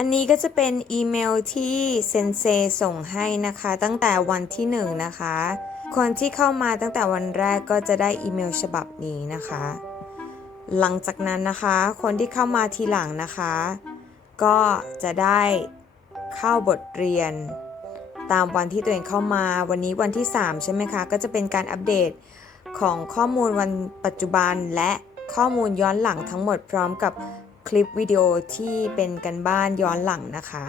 อันนี้ก็จะเป็นอีเมลที่เซนเซส่งให้นะคะ ตั้งแต่วันที่หนึ่งนะคะ คนที่เข้ามาตั้งแต่วันแรกก็จะได้อีเมลฉบับนี้นะคะ หลังจากนั้นนะคะ คนที่เข้ามาทีหลังนะคะ ก็จะได้เข้าบทเรียน ตามวันที่ตัวเองเข้ามาวันนี้วันที่ 3 ใช่ไหมคะ ก็จะเป็นการอัปเดตของข้อมูลวันปัจจุบันและข้อมูลย้อนหลังทั้งหมดพร้อมกับ คลิปวิดีโอที่เป็นกันบ้านย้อนหลังนะคะ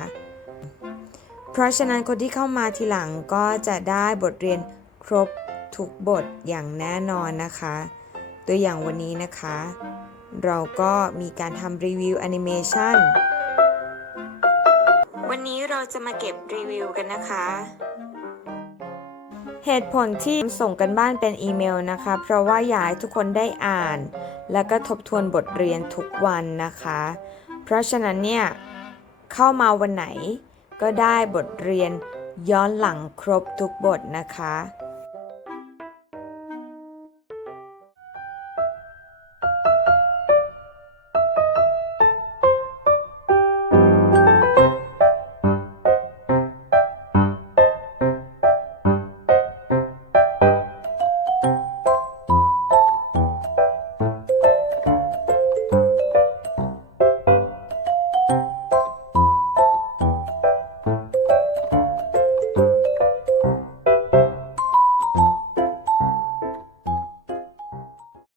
เพราะฉะนั้นคนที่เข้ามาทีหลังก็จะได้บทเรียนครบทุกบทอย่างแน่นอนนะคะ ตัวอย่างวันนี้นะคะ เราก็มีการทำรีวิวแอนิเมชันวันนี้เราจะมาเก็บรีวิวกันนะคะ เหตุผลที่ส่งกันบ้านเป็นอีเมลนะคะ เพราะว่าอยากให้ทุกคนได้อ่าน และก็ทบทวนบทเรียนทุกวันนะคะ เพราะฉะนั้นเนี่ยเข้ามาวันไหนก็ได้บทเรียนย้อนหลังครบทุกบทนะคะ